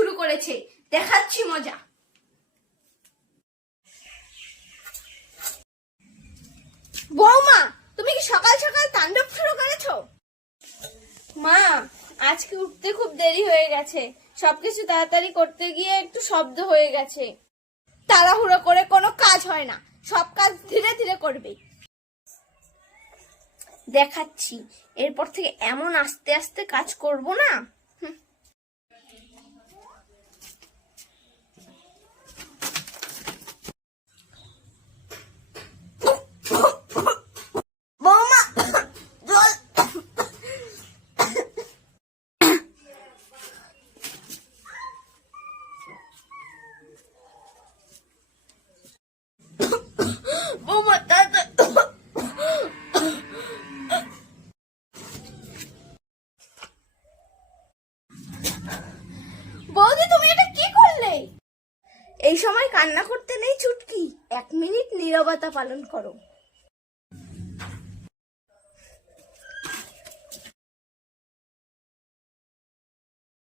হয়েছে দেখাচ্ছি মজা। বৌমা, তুমি কি সকাল সকাল তাণ্ডব শুরু করেছ? মা, আজকে উঠতে খুব দেরি হয়ে গেছে। সবকিছু তাড়াতাড়ি করতে গিয়ে একটু শব্দ হয়ে গেছে। তাড়াহুড়ো করে কোনো কাজ হয় না। সব কাজ ধীরে ধীরে করবে। দেখাচ্ছি। এরপর থেকে এমন আস্তে আস্তে কাজ করব না হুম। বৌমা জল বৌমা তাড়াতাড়ি বৌদি তুমি এটা কি করলে এই সময় কান্না করতে নেই চুটকি। এক মিনিট নীরবতা পালন করো।